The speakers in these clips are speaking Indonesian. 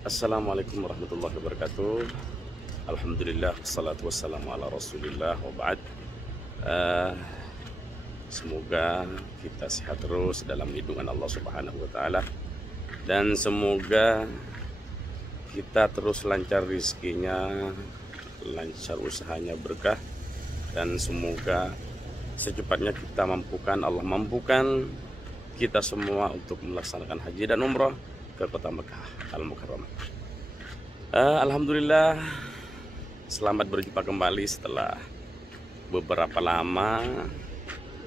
Assalamualaikum warahmatullahi wabarakatuh. Alhamdulillah, wassalatu wassalamu ala rasulillah wa ba'd. Semoga kita sehat terus dalam lindungan Allah subhanahu wa ta'ala, dan semoga kita terus lancar rizkinya, lancar usahanya, berkah, dan semoga secepatnya Allah mampukan kita semua untuk melaksanakan haji dan umrah ke kota Mekah Al-Mukarramah. Alhamdulillah, selamat berjumpa kembali setelah beberapa lama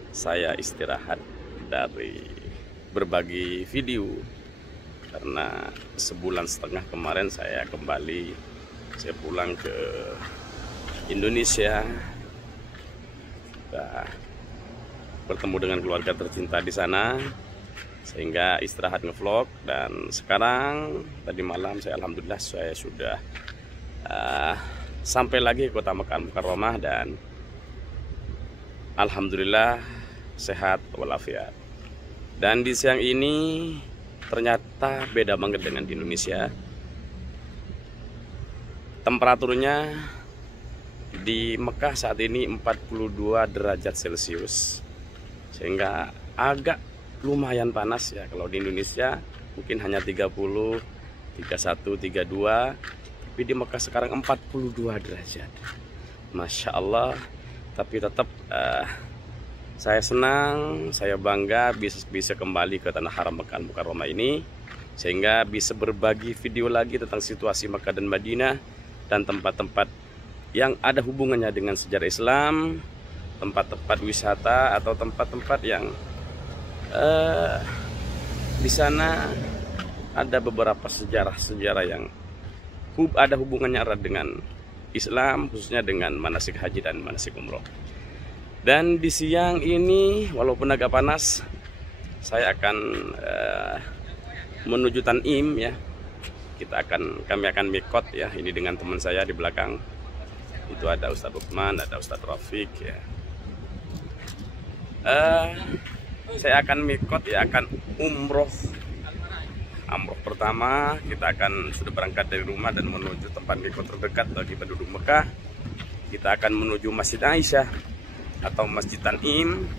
saya istirahat dari berbagi video, karena sebulan setengah kemarin saya pulang ke Indonesia. Kita bertemu dengan keluarga tercinta di sana, sehingga istirahat ngevlog. Dan sekarang tadi malam alhamdulillah saya sudah sampai lagi ke kota Mekah Al-Mukarramah, dan alhamdulillah sehat walafiat. Dan di siang ini ternyata beda banget dengan di Indonesia. Temperaturnya di Mekah saat ini 42 derajat Celcius, sehingga agak lumayan panas ya. Kalau di Indonesia mungkin hanya 30, 31, 32, tapi di Mekah sekarang 42 derajat. Masya Allah. Tapi tetap saya senang, saya bangga bisa kembali ke tanah haram Mekah Al-Mukarramah ini, sehingga bisa berbagi video lagi tentang situasi Mekah dan Madinah, dan tempat-tempat yang ada hubungannya dengan sejarah Islam, tempat-tempat wisata atau tempat-tempat yang di sana ada beberapa sejarah-sejarah yang ada hubungannya erat dengan Islam, khususnya dengan manasik haji dan manasik umroh. Dan di siang ini walaupun agak panas, saya akan menuju Tan'im ya. Kami akan mikot ya, ini dengan teman saya di belakang. Itu ada Ustadz Uthman, ada Ustadz Rafiq ya. Saya akan mikot ya, akan umroh pertama. Kita akan sudah berangkat dari rumah dan menuju tempat mikot terdekat bagi penduduk Mekah. Kita akan menuju Masjid Aisyah atau Masjid Tan'im,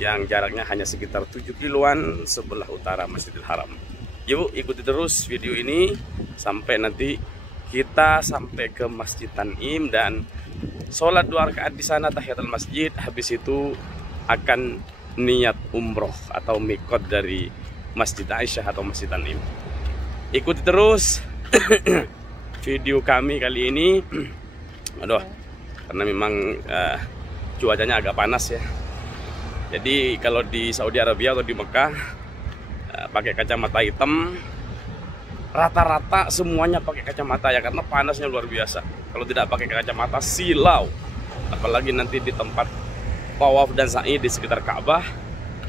yang jaraknya hanya sekitar 7 kiloan sebelah utara Masjidil Haram. Yuk ikuti terus video ini sampai nanti kita sampai ke Masjid Tan'im dan sholat 2 rakaat di sana tahiyatul masjid. Habis itu akan niat umroh atau mikot dari Masjid Aisyah atau Masjid Tan'im. Ikuti terus video kami kali ini. Aduh, karena memang cuacanya agak panas ya. Jadi kalau di Saudi Arabia atau di Mekah pakai kacamata hitam, rata-rata semuanya pakai kacamata ya, karena panasnya luar biasa. Kalau tidak pakai kacamata silau, apalagi nanti di tempat tawaf dan sa'i di sekitar Ka'bah,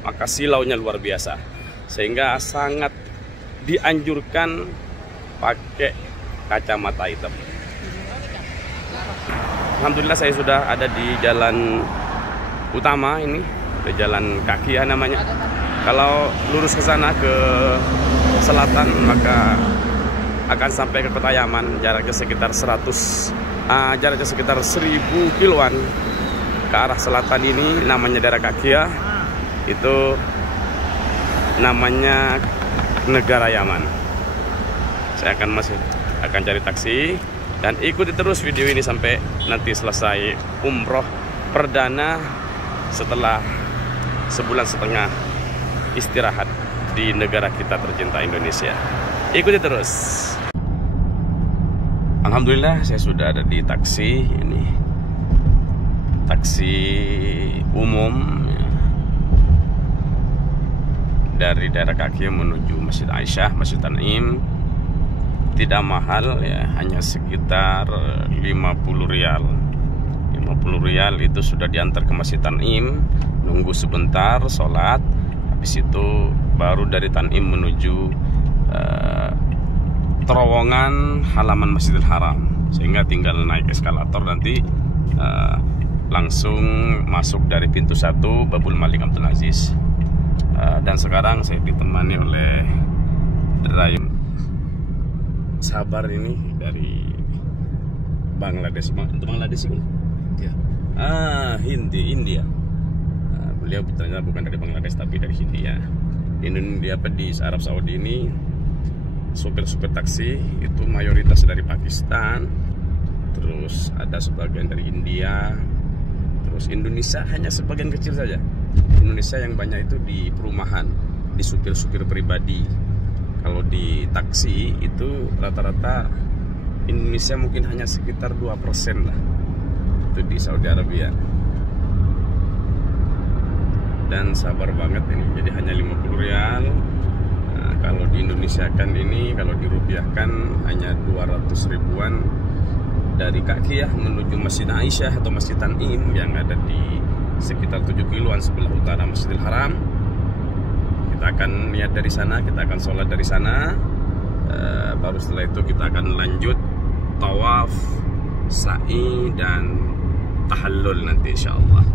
maka silaunya luar biasa, sehingga sangat dianjurkan pakai kacamata hitam. Alhamdulillah saya sudah ada di jalan utama ini, di jalan kaki ya namanya. Kalau lurus ke sana ke selatan maka akan sampai ke kota Yaman, jaraknya sekitar 1000 kiloan ke arah selatan. Ini namanya daerah Kakia, itu namanya negara Yaman. Saya akan cari taksi dan ikuti terus video ini sampai nanti selesai umroh perdana setelah sebulan setengah istirahat di negara kita tercinta Indonesia. Ikuti terus. Alhamdulillah saya sudah ada di taksi ini, taksi umum ya, dari daerah kaki menuju Masjid Aisyah, Masjid Tan'im. Tidak mahal ya, hanya sekitar 50 rial. 50 rial itu sudah diantar ke Masjid Tan'im, nunggu sebentar sholat, habis itu baru dari Tan'im menuju terowongan halaman Masjidil Haram, sehingga tinggal naik eskalator nanti langsung masuk dari pintu 1 Babul Malik Abdul Aziz. Dan sekarang saya ditemani oleh driver sahabat ini dari Bangladesh. Itu Bangladesh ini? Ya. India. Beliau ternyata bukan dari Bangladesh tapi dari Hindia. Di Arab Saudi ini supir-supir taksi itu mayoritas dari Pakistan, terus ada sebagian dari India, terus Indonesia hanya sebagian kecil saja. Indonesia yang banyak itu di perumahan, di supir-supir pribadi. Kalau di taksi itu rata-rata Indonesia mungkin hanya sekitar 2% lah. Itu di Saudi Arabia. Dan sabar banget ini, jadi hanya 50 rial. Nah, kalau di Indonesia kan ini, kalau dirupiahkan hanya 200 ribuan dari kaki ya menuju Masjid Aisyah atau Masjid Tan'im yang ada di sekitar 7 kiloan sebelah utara Masjidil Haram. Kita akan niat dari sana, kita akan sholat dari sana. Baru setelah itu kita akan lanjut tawaf, sa'i dan tahallul nanti insyaallah.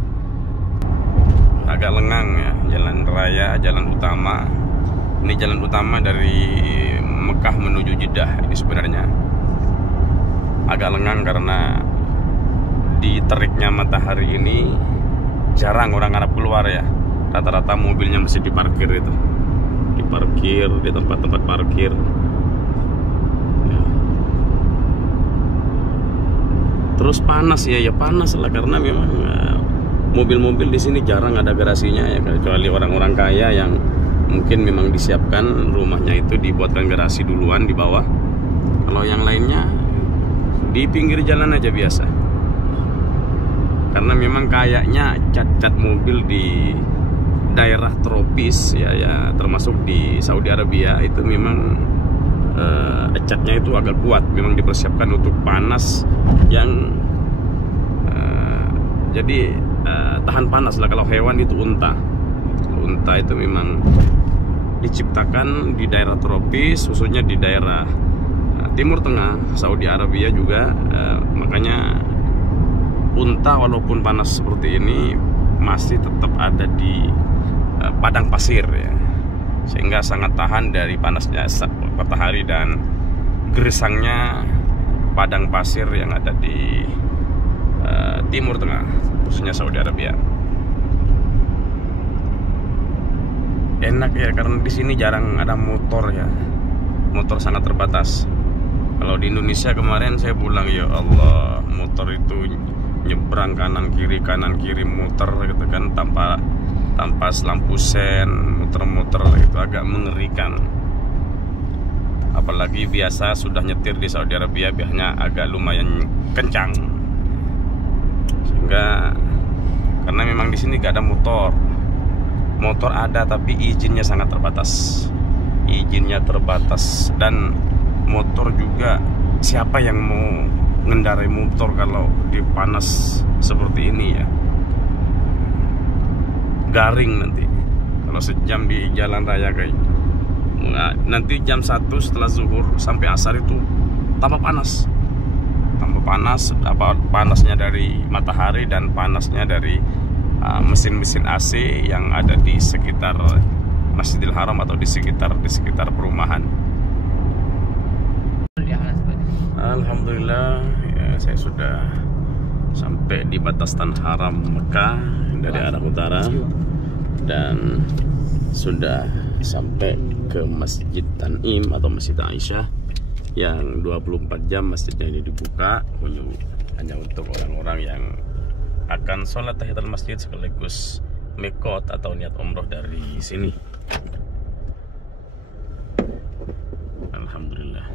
Agak lengang ya, jalan raya, jalan utama. Ini jalan utama dari Mekah menuju Jeddah. Ini sebenarnya agak lengang karena di teriknya matahari ini jarang orang Arab keluar ya. Rata-rata mobilnya masih diparkir itu, diparkir di tempat-tempat parkir ya. Terus panas ya, panas lah karena memang mobil-mobil di sini jarang ada garasinya ya, kecuali orang-orang kaya yang mungkin memang disiapkan rumahnya itu dibuatkan garasi duluan di bawah. Kalau yang lainnya di pinggir jalan aja biasa. Karena memang kayaknya cat-cat mobil di daerah tropis ya termasuk di Saudi Arabia itu memang catnya itu agak kuat, memang dipersiapkan untuk panas yang jadi tahan panas lah. Kalau hewan itu unta itu memang diciptakan di daerah tropis, khususnya di daerah Timur Tengah Saudi Arabia juga. Makanya unta walaupun panas seperti ini masih tetap ada di padang pasir ya, sehingga sangat tahan dari panasnya matahari dan gersangnya padang pasir yang ada di Timur Tengah, khususnya Saudi Arabia. Enak ya karena di sini jarang ada motor ya, motor sangat terbatas. Kalau di Indonesia kemarin saya pulang, ya Allah, motor itu nyebrang kanan kiri muter gitu kan, tanpa lampu sen, muter-muter itu agak mengerikan. Apalagi biasa sudah nyetir di Saudi Arabia biasanya agak lumayan kencang. Sehingga karena memang di sini gak ada motor ada tapi izinnya sangat terbatas. Dan motor juga siapa yang mau mengendarai motor kalau di panas seperti ini ya, garing nanti kalau sejam di jalan raya kayak. Nah, nanti jam 1 setelah zuhur sampai asar itu tambah panas, apa panasnya dari matahari dan panasnya dari mesin-mesin AC yang ada di sekitar Masjidil Haram atau di sekitar perumahan. Alhamdulillah ya, saya sudah sampai di batas Tanah Haram Mekah dari arah utara dan sudah sampai ke Masjid Tan'im atau Masjid Aisyah yang 24 jam masjidnya ini dibuka hanya untuk orang-orang yang akan sholat tahiyatul masjid sekaligus mikot atau niat umroh dari sini. Alhamdulillah.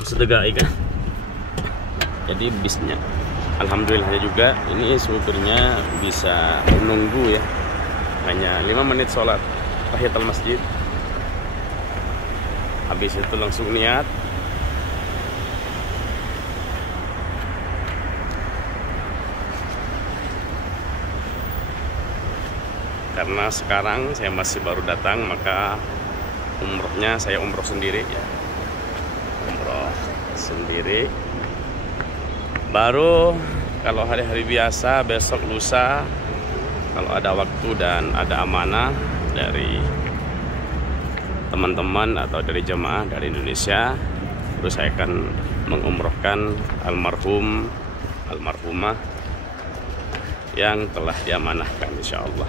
Sedekah kan. Jadi bisnya alhamdulillahnya juga ini supirnya bisa menunggu ya, hanya 5 menit sholat tahiyatul masjid, habis itu langsung niat. Karena sekarang saya masih baru datang, maka umrohnya saya umroh sendiri ya, umroh sendiri. Baru kalau hari-hari biasa, besok lusa kalau ada waktu dan ada amanah dari teman-teman atau dari jemaah dari Indonesia, Terus saya akan mengumrohkan almarhumah yang telah diamanahkan, insya Allah.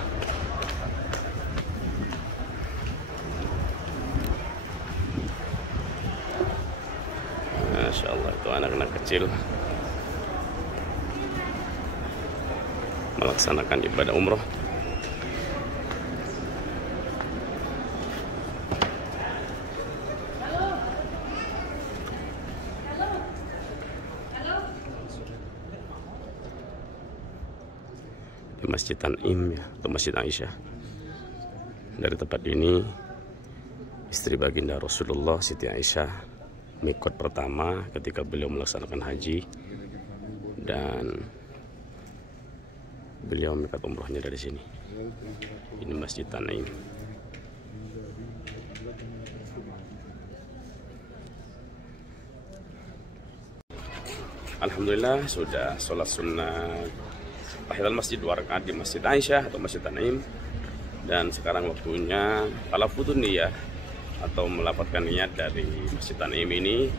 Masya Allah, itu anak-anak kecil melaksanakan ibadah umroh. Di Masjid Tan'im ya, atau Masjid Aisyah. Dari tempat ini istri baginda Rasulullah Siti Aisyah mikot pertama ketika beliau melaksanakan haji, dan beliau mikot umrohnya dari sini. Ini Masjid Tan'im. Alhamdulillah sudah sholat sunnah tahiyatul masjid 2 rakaat di Masjid Aisyah atau Masjid Tan'im, dan sekarang waktunya talafudun niyah atau melafadzkan niat dari Masjid Tan'im ini,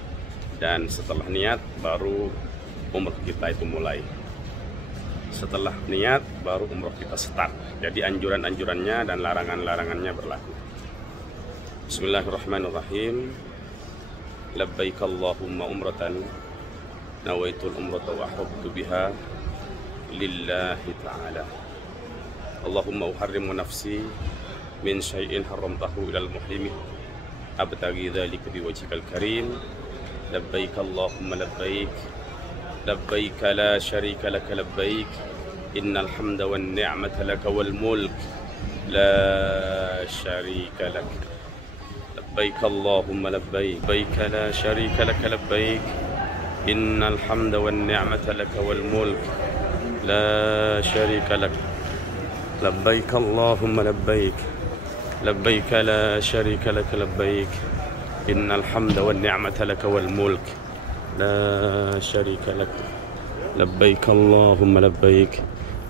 dan setelah niat baru umroh kita itu mulai. Setelah niat baru umroh kita start. Jadi anjuran-anjurannya dan larangan-larangannya berlaku. Bismillahirrahmanirrahim. Labbaik Allahumma umratan nawaitul umrata wa ahbabtu biha lillahi ta'ala. Allahumma uharrimu nafsi min syai'in haramtahu ilal muhrimi abtaghi dzalika biwajhikal karim. Labbaik Allahumma labbaik labbaik la syarika laka labbaik innal hamda wan ni'mata laka wal mulk la syarika lak. Labbaik Allahumma labbaik labbaik la syarika laka labbaik innal hamda wan ni'mata laka wal mulk la syarika lak. Labbaik Allahumma labbaik labbaik la syarika lak labbaik innal hamda wan ni'mata lak wal mulk la syarika lak. Labbaik Allahumma labbaik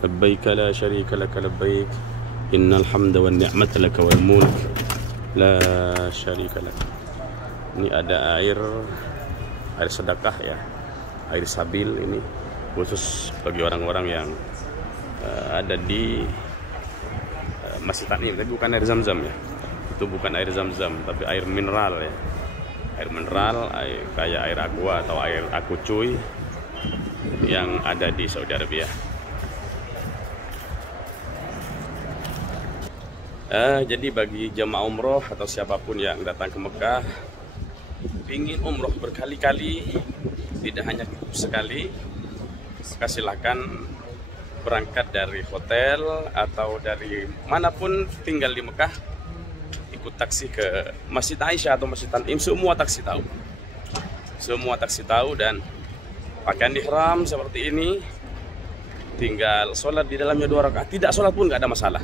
labbaik la syarika lak labbaik innal hamda wan ni'mata lak wal mulk la syarika lak. Ini ada air sedekah ya, air sabil ini khusus bagi orang-orang yang ada di Masjid Tan'im. Tapi bukan air zam-zam ya, itu bukan air zam-zam, tapi air mineral ya, air mineral, kayak air aqua atau air aku cuy yang ada di Saudi Arabia. Jadi bagi jemaah umroh atau siapapun yang datang ke Mekah ingin umroh berkali-kali, tidak hanya sekali, maka silakan berangkat dari hotel atau dari manapun tinggal di Mekah, ikut taksi ke Masjid Aisyah atau Masjid Tan'im. Semua taksi tahu, dan pakaian ihram seperti ini, tinggal sholat di dalamnya 2 rakaat. Tidak sholat pun nggak ada masalah.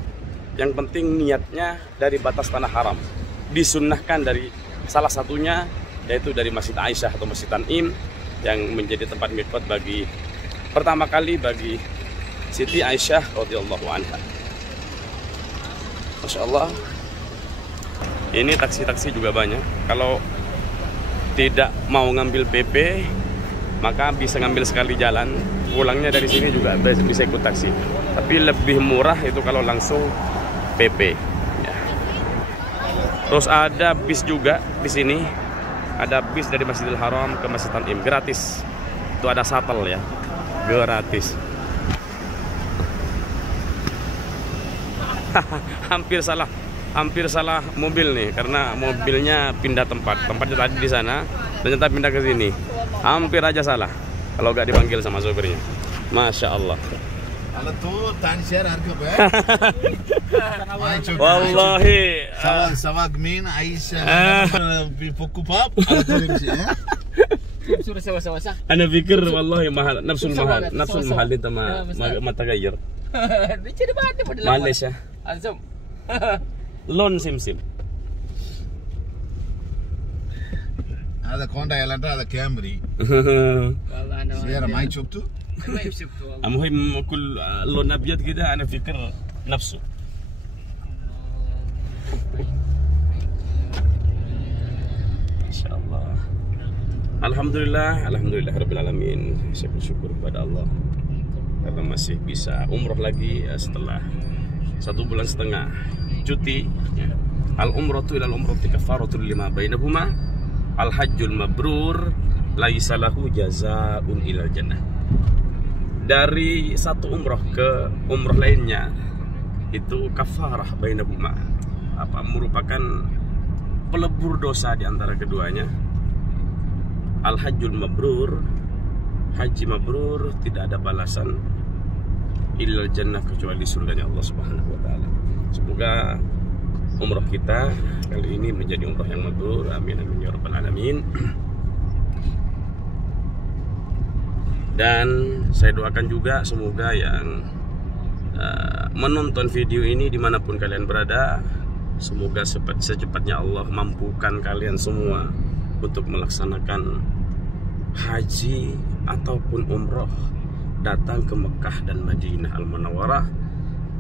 Yang penting niatnya dari batas tanah haram. Disunnahkan dari salah satunya, yaitu dari Masjid Aisyah atau Masjid Tan'im, yang menjadi tempat mikot bagi pertama kali bagi Siti Aisyah radhiyallahu anha. Masya Allah. Ini taksi-taksi juga banyak. Kalau tidak mau ngambil PP, maka bisa ngambil sekali jalan. Pulangnya dari sini juga bisa ikut taksi. Tapi lebih murah itu kalau langsung PP. Ya. Terus ada bis juga di sini. Ada bis dari Masjidil Haram ke Masjid Tan'im gratis. Itu ada shuttle ya, gratis. hampir salah mobil nih, karena mobilnya pindah tempatnya tadi di sana, ternyata pindah ke sini. Hampir aja salah kalau gak dipanggil sama sopirnya. Masya Allah. Wallahi سواق مين عايش بيفكوا باب أنا فكر والله محل نفس المحل أنت ما تغير معلش لون سمسم هذا كوندا يلانتا هذا كامري سيارة ما شفته المهم كل لون أبيض كده أنا فكر نفسه. ما شاء الله. Alhamdulillah alamin. Saya bersyukur kepada Allah karena masih bisa umroh lagi ya, setelah 1,5 bulan cuti ya. Al umratu ilal umrati kafaratul lima bainahuma, al hajjul mabrur laisa lahu jazaa'un ilal jannah. Dari satu umroh ke umroh lainnya itu kafarah bainahuma, merupakan pelebur dosa di antara keduanya. Al hajjul mabrur, haji mabrur tidak ada balasan illal jannah kecuali surganya Allah Subhanahu wa taala. Semoga umroh kita kali ini menjadi umroh yang mabrur. Amin amin ya rabbal alamin. Dan saya doakan juga semoga yang menonton video ini dimanapun kalian berada, semoga secepatnya Allah mampukan kalian semua untuk melaksanakan haji ataupun umroh, datang ke Mekah dan Madinah Al-Munawwarah.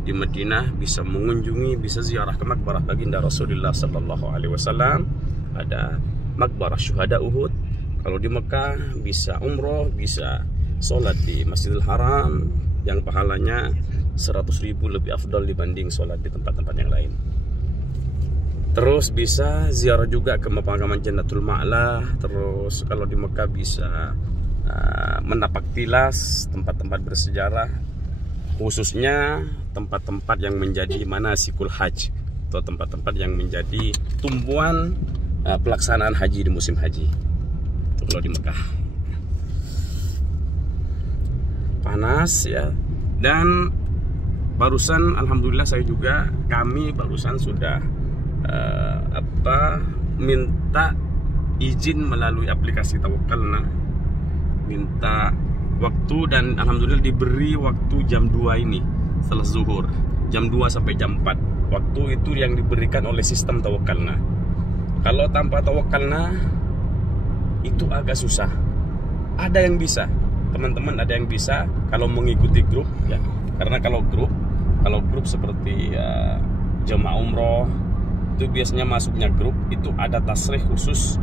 Di Madinah bisa mengunjungi, bisa ziarah ke makbarah baginda Rasulullah Sallallahu Alaihi Wasallam, ada makbarah syuhada Uhud. Kalau di Mekah bisa umroh, bisa sholat di Masjidil Haram yang pahalanya 100.000 lebih afdal dibanding sholat di tempat-tempat yang lain. Terus bisa ziarah juga ke pemakaman Jannatul Ma'lah. Terus kalau di Mekah bisa menapak tilas tempat-tempat bersejarah, khususnya tempat-tempat yang menjadi manasikul haji atau tempat-tempat yang menjadi tumpuan pelaksanaan haji di musim haji. Itu kalau di Mekah. Panas ya. Dan barusan alhamdulillah kami barusan sudah minta izin melalui aplikasi Tawakkalna, minta waktu, dan alhamdulillah diberi waktu jam 2 ini setelah zuhur, jam 2 sampai jam 4. Waktu itu yang diberikan oleh sistem Tawakkalna. Kalau tanpa Tawakkalna itu agak susah. Ada yang bisa, teman-teman, ada yang bisa kalau mengikuti grup ya. Karena kalau grup seperti jemaah umroh itu biasanya masuknya grup itu ada tasrih khusus,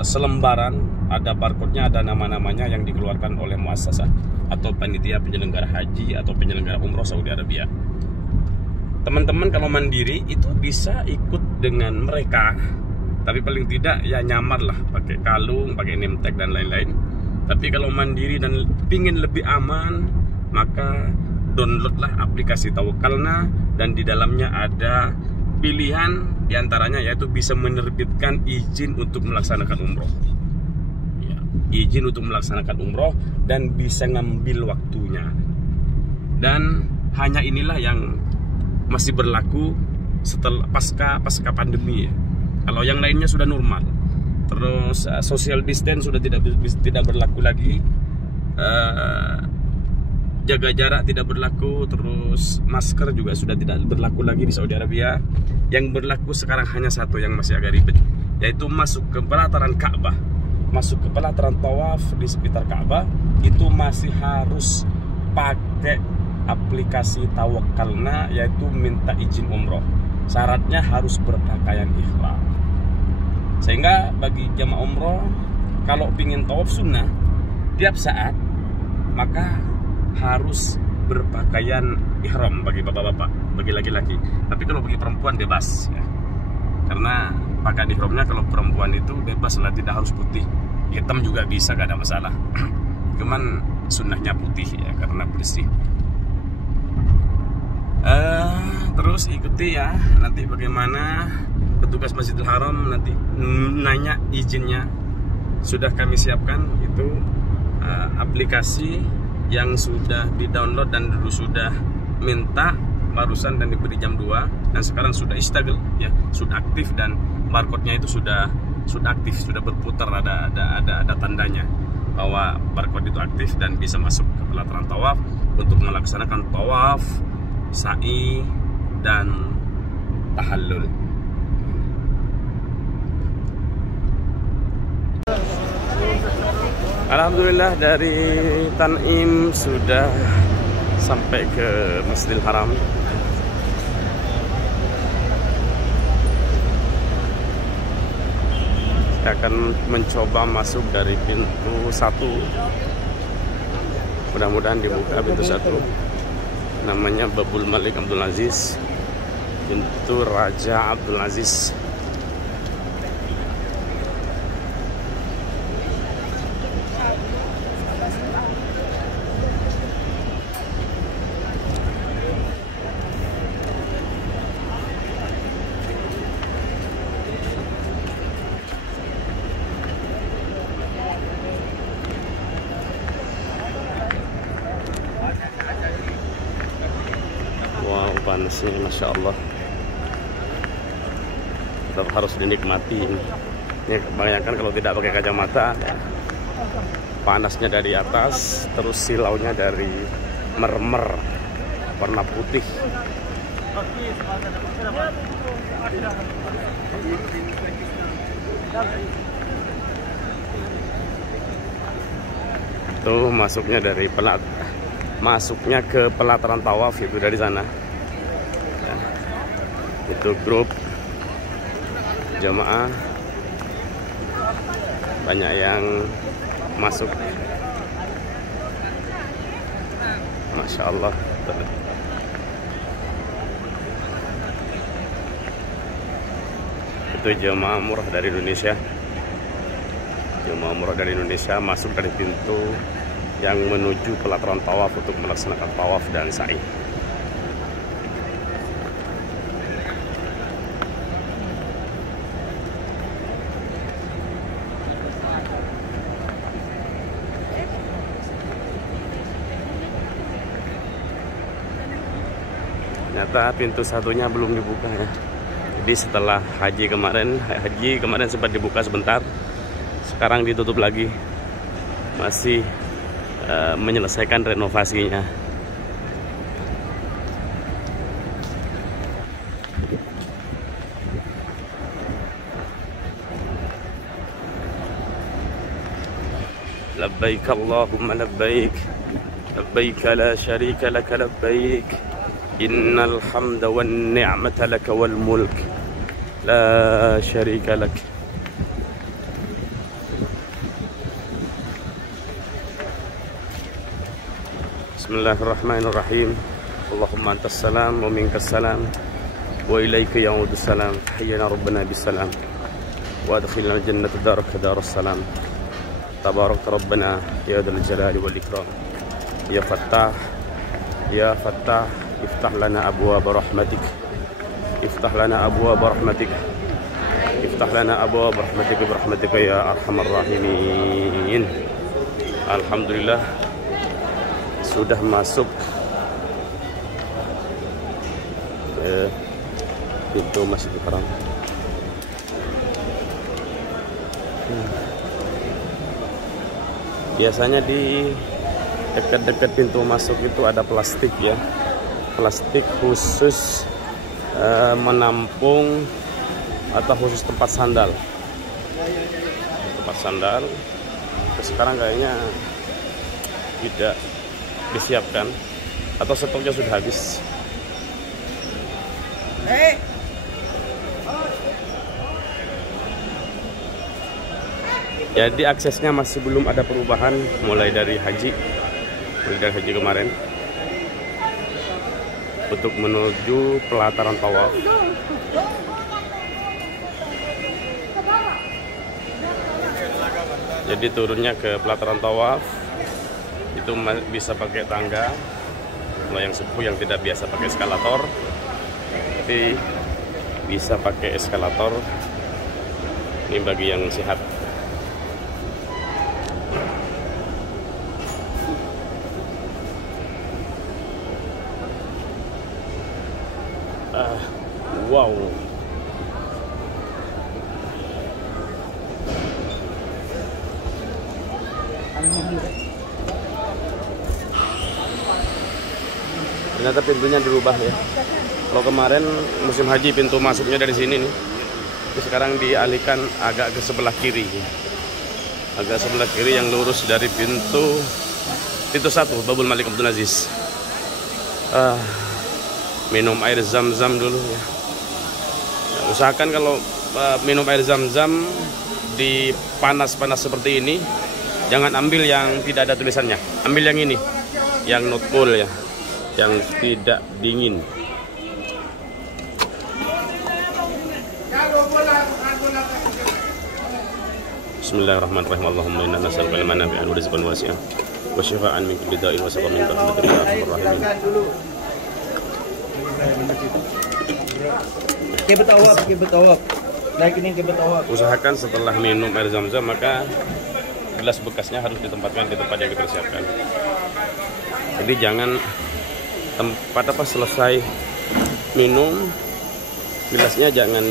selembaran, ada barcode-nya, ada nama-namanya yang dikeluarkan oleh muassasah atau panitia penyelenggara haji atau penyelenggara umroh Saudi Arabia. Teman-teman kalau mandiri itu bisa ikut dengan mereka, tapi paling tidak ya nyamar lah, pakai kalung, pakai name tag dan lain-lain. Tapi kalau mandiri dan pingin lebih aman, maka downloadlah aplikasi Tawakkalna, dan di dalamnya ada pilihan diantaranya yaitu bisa menerbitkan izin untuk melaksanakan umroh ya, izin untuk melaksanakan umroh, dan bisa ngambil waktunya. Dan hanya inilah yang masih berlaku setelah pasca pandemi ya. Kalau yang lainnya sudah normal. Terus social distance sudah tidak berlaku lagi, jaga jarak tidak berlaku, terus masker juga sudah tidak berlaku lagi di Saudi Arabia. Yang berlaku sekarang hanya satu yang masih agak ribet, yaitu masuk ke pelataran Ka'bah, masuk ke pelataran tawaf di sekitar Ka'bah itu masih harus pakai aplikasi Tawakkalna, yaitu minta izin umroh. Syaratnya harus berpakaian ihram. Sehingga bagi jamaah umroh kalau ingin tawaf sunnah tiap saat, maka harus berpakaian ihram bagi bapak-bapak, bagi laki-laki. Tapi kalau bagi perempuan bebas ya. Karena pakaian ihramnya kalau perempuan itu bebas lah, tidak harus putih. Hitam juga bisa, gak ada masalah. Cuman sunnahnya putih ya, karena bersih. Terus ikuti ya nanti bagaimana petugas Masjidil Haram nanti nanya izinnya. Sudah kami siapkan itu aplikasi yang sudah di-download dan dulu sudah minta barusan dan diberi jam 2, dan sekarang sudah istagel ya, sudah aktif, dan barcode-nya itu sudah aktif, sudah berputar, ada tandanya bahwa barcode itu aktif dan bisa masuk ke pelataran tawaf untuk melaksanakan tawaf, sa'i dan tahallul. Alhamdulillah dari Tanim sudah sampai ke Masjidil Haram. Saya akan akan mencoba masuk dari pintu 1. Mudah-mudahan dibuka pintu 1. Namanya Babul Malik Abdul Aziz, pintu Raja Abdul Aziz. Wow, panasnya Masya Allah, tetap harus dinikmati ini. Bayangkan kalau tidak pakai kacamata, panasnya dari atas, terus silaunya dari mermer warna putih. Tuh masuknya ke pelataran tawaf itu dari sana ya. Itu grup jamaah banyak yang masuk, Masya Allah. Itu jamaah umrah dari Indonesia. Jemaah umrah dari Indonesia masuk dari pintu yang menuju pelataran tawaf untuk melaksanakan tawaf dan sa'i. Ternyata pintu 1-nya belum dibuka ya. Jadi setelah haji kemarin sempat dibuka sebentar, sekarang ditutup lagi, masih menyelesaikan renovasinya. Labbaik Allahumma labbaik, labbaik la syarika lak labbaik, innal hamda wan ni'mata lak wal mulk la syarika lak. Bismillahirrahmanirrahim. Allahumma antas salam wa minkas salam wa ilaika ya'udus salam. Tahiyyana rabbana bisalam wa adkhilna al-jannata daraka darus salam. Tabarak rabbana ya dzal jalali wal ikram. Ya Fattah, ya Fattah, iftah lana abwaab rahmatik. Iftah lana abwaab rahmatik. Iftah lana abwaab rahmatik bi rahmatika ya arhamar rahimin. Alhamdulillah sudah masuk ke pintu Masjidil Haram. Biasanya di dekat-dekat pintu masuk itu ada plastik ya, plastik khusus menampung atau khusus tempat sandal. Sekarang kayaknya tidak disiapkan atau stoknya sudah habis. Jadi aksesnya masih belum ada perubahan mulai dari haji kemarin untuk menuju pelataran tawaf. Jadi turunnya ke pelataran tawaf itu bisa pakai tangga. Kalau yang sepuh yang tidak biasa pakai eskalator, tapi bisa pakai eskalator. Ini bagi yang sehat. Wow. Ternyata pintunya dirubah ya. Kalau kemarin musim haji pintu masuknya dari sini nih, sekarang dialihkan agak ke sebelah kiri. Agak sebelah kiri yang lurus dari pintu 1 Babul Malik Abdul Aziz. Minum air zam-zam dulu ya. Usahakan kalau minum air zam-zam di panas-panas seperti ini, jangan ambil yang tidak ada tulisannya. Ambil yang ini, yang not cool ya, yang tidak dingin. Bismillahirrahmanirrahim. Allahumma inna nas'aluka ilman nafi'an wa rizqan wasi'an wa shifaan min kulli da'in wa saqamin min rahmatika ya arhamar rahimin. Kebetawab. Naikinin kebetawab. Usahakan setelah minum air zam-zam maka gelas bekasnya harus ditempatkan di tempat yang dipersiapkan. Jadi jangan selesai minum gelasnya jangan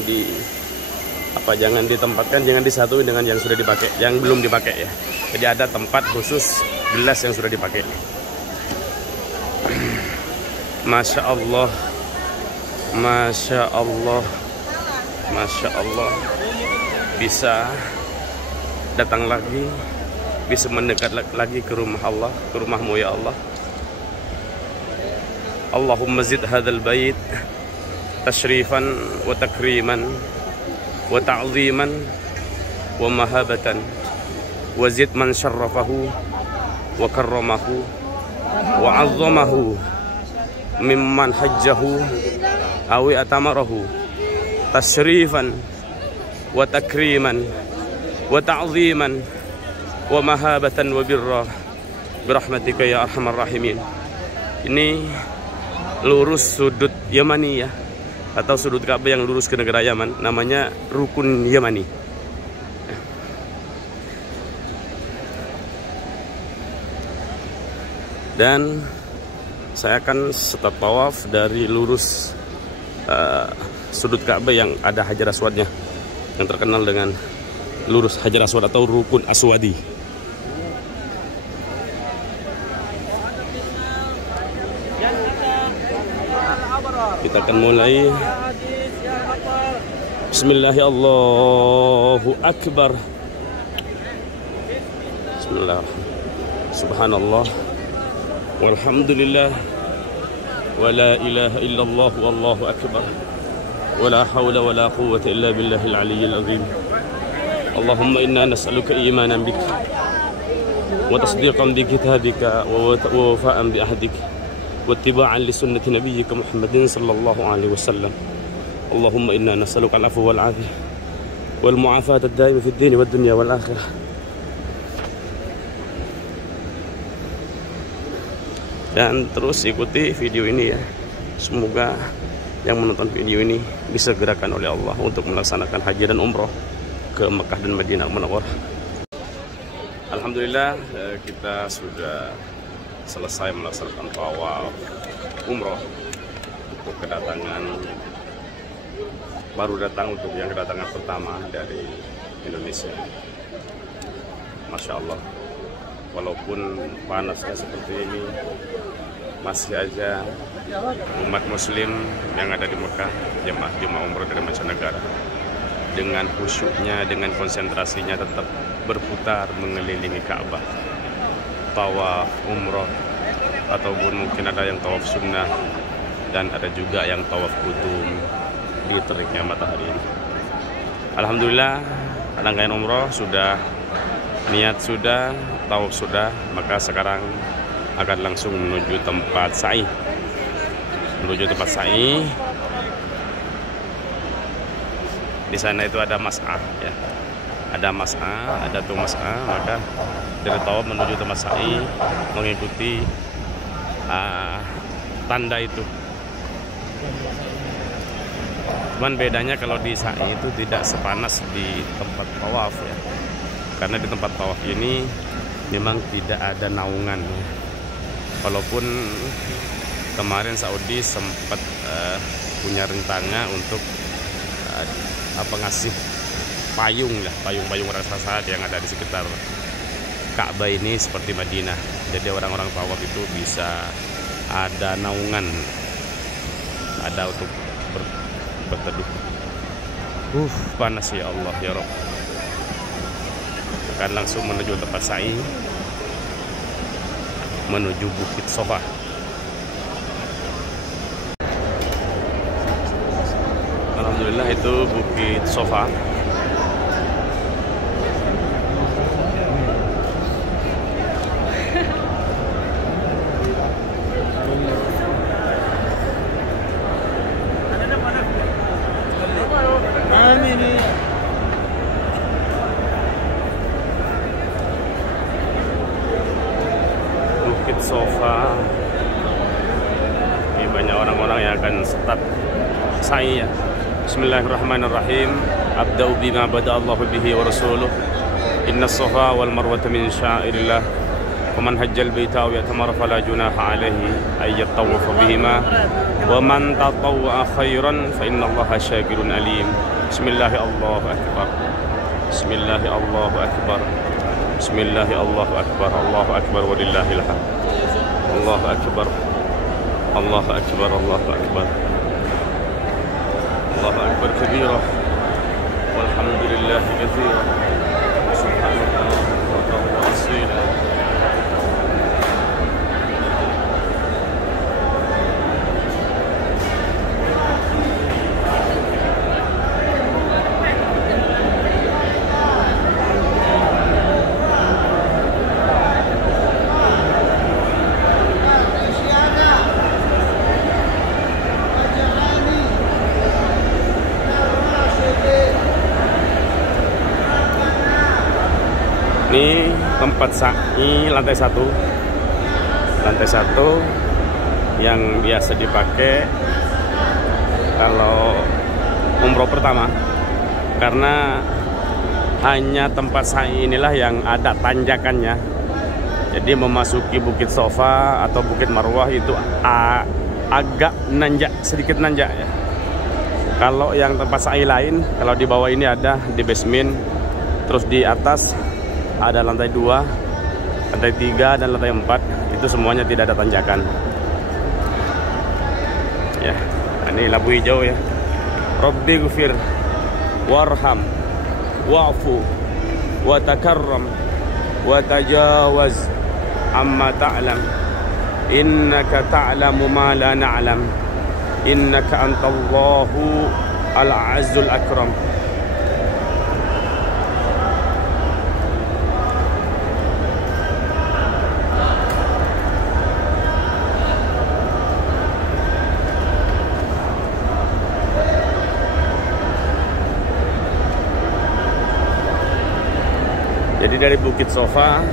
ditempatkan, jangan disatuin dengan yang sudah dipakai, yang belum dipakai ya. Jadi ada tempat khusus gelas yang sudah dipakai. Masya Allah, Masya Allah, Masya Allah. Bisa datang lagi, bisa mendekat lagi ke rumah Allah, ke rumahmu ya Allah. Allahumma zid hadzal bait tashrifan wa takriman wa ta'ziman wa mahabatan wa zid man syarrafahu wa karramahu wa 'azzamahu mimman hajjahu aw atamarahu tashrifan wa takriman wa ta'ziman wa mahabatan wa birra birahmatika ya arhamar rahimin. Ini lurus sudut Yamani ya, atau sudut Ka'bah yang lurus ke negara Yaman, namanya Rukun Yamani. Dan saya akan start tawaf dari lurus sudut Ka'bah yang ada Hajar Aswadnya, yang terkenal dengan lurus Hajar Aswad atau Rukun Aswadi. Kita akan mulai. Bismillahirrahmanirrahim. Allahu Akbar. Bismillahirrahmanirrahim. Subhanallah walhamdulillah wa la ilaha illallah wallahu akbar wa la hawla wa la quwwata illa billahil aliyyil azim. Allahumma inna nas'aluka imanan bik wa tasdiqan bi kitabika wa wafa'an bi ahdika wattiba'an li sunnati nabiyyika Muhammadin sallallahu alaihi wasallam. Allahumma inna nas'aluka al-'afwa wal 'afiyah wal mu'afata ad-daima fid din wad dunya wal akhirah. Dan terus ikuti video ini ya. Semoga yang menonton video ini disegerakan oleh Allah untuk melaksanakan haji dan umroh ke Mekah dan Madinah Munawwarah. Alhamdulillah kita sudah selesai melaksanakan tawaf umroh untuk baru datang untuk yang kedatangan pertama dari Indonesia. Masya Allah, walaupun panasnya seperti ini, masih aja umat muslim yang ada di Mekah, jemaah umroh dari mancanegara, dengan khusyuknya, dengan konsentrasinya tetap berputar mengelilingi Ka'bah, tawaf umroh, ataupun mungkin ada yang tawaf sunnah, dan ada juga yang tawaf kudum di teriknya matahari ini. Alhamdulillah, rangkaian umroh sudah, niat sudah, tawaf sudah, maka sekarang akan langsung menuju tempat sa'i. Di sana itu ada mas'ah ya. Ada mas'ah, ada tuh mas'ah, maka dari tawaf menuju tempat sa'i mengikuti tanda itu. Cuman bedanya kalau di sa'i itu tidak sepanas di tempat tawaf ya. Karena di tempat tawaf ini memang tidak ada naungan ya. Walaupun kemarin Saudi sempat punya rencana untuk ngasih payung raksasa yang ada di sekitar Ka'bah ini seperti Madinah. Jadi orang-orang tawaf itu bisa ada naungan, ada untuk berteduh. Panas ya Allah ya Rabb. Akan langsung menuju tempat sa'i, menuju Bukit Sofa. Alhamdulillah itu Bukit Sofa. sa'i ya. Bismillahirrahmanirrahim. Abda'u bima bada Allahu bihi wa rasuluh. Inna as-safa wal marwata min syairillah. Faman hajjal baita aw yatamara fala junaha alaihi ay yatawwafa bihima. Wa man tatawwa'a khairan fa inna Allaha syakirun alim. Bismillahi Allahu akbar. Bismillahi Allahu akbar. Bismillahi Allahu akbar. Allahu akbar walillahil hamd. Allahu akbar. Allahu akbar. Allahu akbar. Allahu akbar kabira. Walhamdulillahi katsira. Subhanallah wa ta'ala asila. Ini tempat sa'i lantai satu yang biasa dipakai kalau umroh pertama, karena hanya tempat sa'i inilah yang ada tanjakannya. Jadi memasuki Bukit Sofa atau Bukit Marwah itu agak nanjak, sedikit nanjak ya. Kalau yang tempat sa'i lain, kalau di bawah ini ada di basement, terus di atas ada lantai 2, lantai 3, dan lantai 4. Itu semuanya tidak ada tanjakan. Ya, ini lampu hijau ya. Rabbi ghfir warham wa'fu wa takarram wa tajawaz amma ta'lam innaka ta'lamu ma la na'lam innaka antallahu al-azzul akram. Jadi dari Bukit Sofa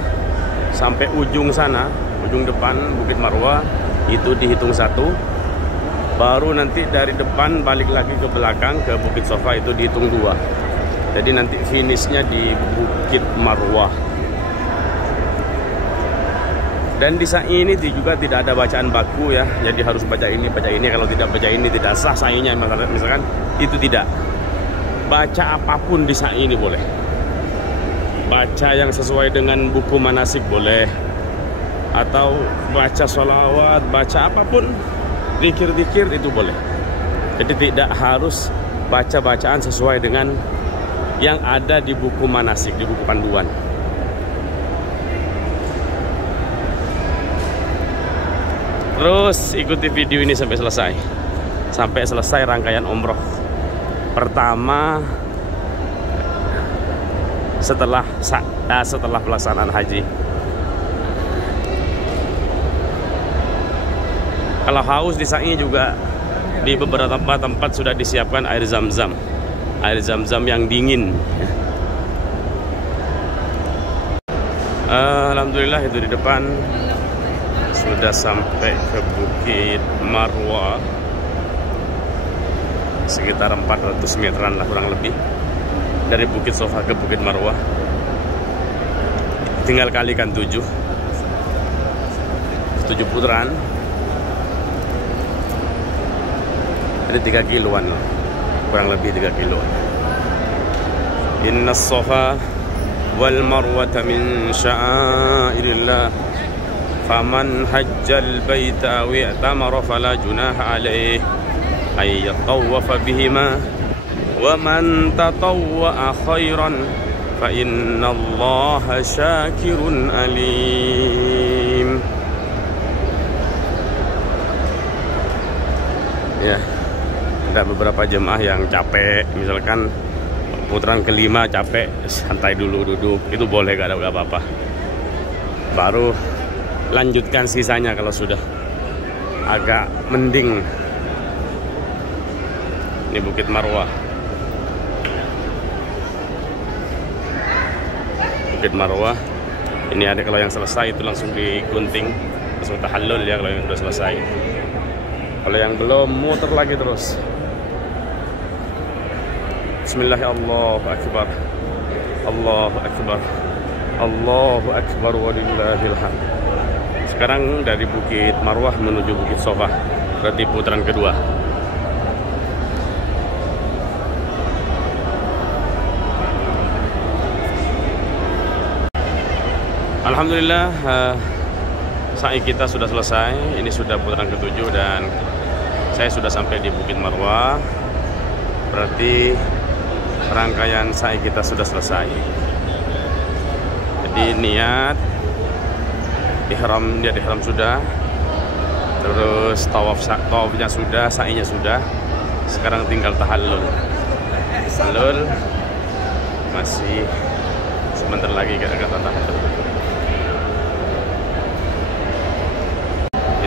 sampai ujung sana, ujung depan Bukit Marwah itu dihitung 1. Baru nanti dari depan balik lagi ke belakang ke Bukit Sofa itu dihitung 2. Jadi nanti finishnya di Bukit Marwah. Dan di sa'i ini juga tidak ada bacaan baku ya. Jadi harus baca ini, baca ini. Kalau tidak baca ini tidak sah sa'inya. Misalkan itu tidak. Baca apapun di sa'i ini boleh. Baca yang sesuai dengan buku manasik boleh, atau baca sholawat, baca apapun, zikir-zikir itu boleh. Jadi tidak harus baca bacaan sesuai dengan yang ada di buku manasik, di buku panduan. Terus ikuti video ini sampai selesai rangkaian umroh pertama setelah pelaksanaan haji. Kalau haus di sa'i juga di beberapa tempat sudah disiapkan air zam-zam yang dingin. Alhamdulillah itu di depan sudah sampai ke Bukit Marwah, sekitar 400 meteran lah kurang lebih. Dari Bukit Sofa ke Bukit Marwah tinggal kalikan 7 putaran, jadi 3 kiloan kurang lebih 3 kilo. Inna as-safa wal marwata min syairillah faman hajjal baita aw i'tamara fala junaha alaihi ay yatawwafa bihima wa man tatawwa'a khairan fa innallaha syakirun alim. Ya, ada beberapa jemaah yang capek, misalkan putaran kelima capek, santai dulu duduk, itu boleh, gak ada apa-apa. Baru lanjutkan sisanya kalau sudah agak mending. Ini Bukit Marwah. Bukit Marwah. Ini ada kalau yang selesai itu langsung digunting, langsung tahallul ya kalau yang sudah selesai. Kalau yang belum muter lagi terus. Bismillahirrahmanirrahim. Allahu Akbar. Allahu Akbar. Allahu Akbar walillahil hamd. Sekarang dari Bukit Marwah menuju Bukit Sofa, berarti putaran kedua. Alhamdulillah, sa'i kita sudah selesai. Ini sudah putaran ke-7 dan saya sudah sampai di Bukit Marwah. Berarti rangkaian sa'i kita sudah selesai. Jadi niat ihram sudah, terus tawafnya sudah, sa'inya sudah. Sekarang tinggal tahallul. Tahallul masih sebentar lagi kata tahallul.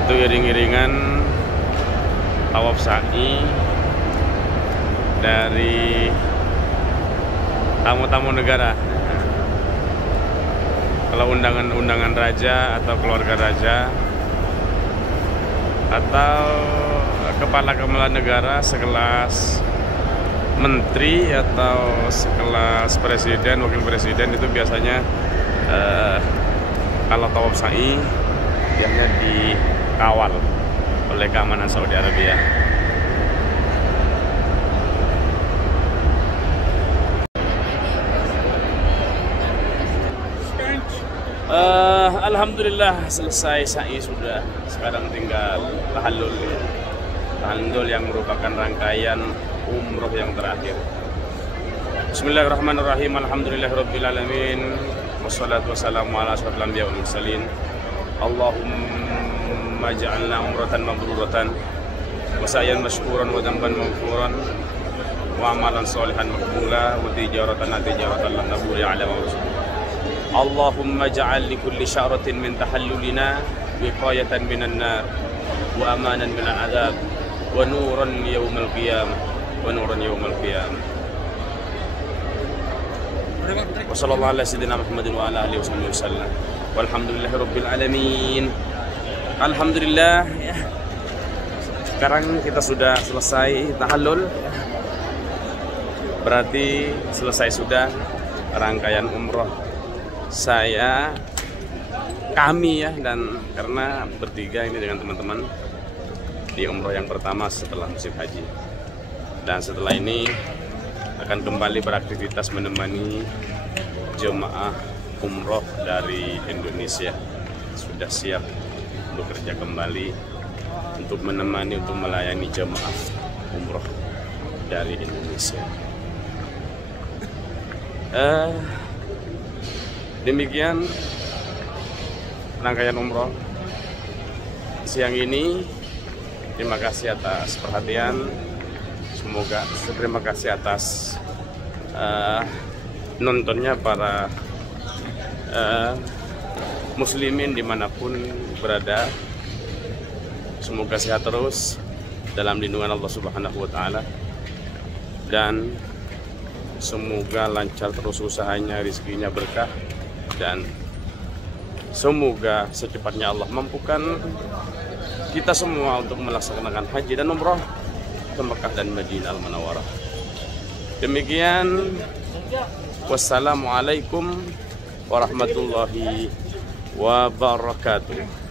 Itu iring-iringan tawaf sa'i dari tamu-tamu negara. Kalau undangan raja atau keluarga raja atau kepala negara sekelas menteri atau sekelas presiden, wakil presiden, itu biasanya kalau tawaf sa'i biasanya dikawal oleh keamanan Saudi Arabia. Alhamdulillah selesai sa'i sudah. Sekarang tinggal tahallul. Tahallul yang merupakan rangkaian umroh yang terakhir. Bismillahirrahmanirrahim. Alhamdulillahirabbil alamin. Wassalatu wassalamu ala asyrofil anbiya'i wal mursalin. Allahumma ja'alna umratan mabruratan wa sa'yan mashkuran wa dhanban maghfuran wa amalan sholihan maqbula wa tijaratan lan tabur ala rasul. Allahumma ja'al li kulli sya'ratin min tahallulina wiqayatan minan nar wa amanan minal adab wa nuran yawmal qiyamah wa sallallahu ala sayyidina Muhammadin wa ala alihi wasallam walhamdulillahi rabbil alamin. Alhamdulillah ya. Sekarang kita sudah selesai tahallul, berarti selesai sudah rangkaian umroh kami ya, dan karena bertiga ini dengan teman-teman di umroh yang pertama setelah musim haji, dan setelah ini akan kembali beraktivitas menemani jemaah umroh dari Indonesia. Sudah siap untuk kerja kembali untuk menemani, untuk melayani jemaah umroh dari Indonesia. Demikian rangkaian umroh siang ini. Terima kasih atas perhatian. Terima kasih atas nontonnya para muslimin dimanapun berada. Semoga sehat terus dalam lindungan Allah Subhanahu wa Ta'ala, dan semoga lancar terus usahanya, rezekinya berkah, dan semoga secepatnya Allah mampukan kita semua untuk melaksanakan haji dan umrah ke Mekah dan Madinah Al-Munawwarah. Demikian, wassalamualaikum warahmatullahi wabarakatuh.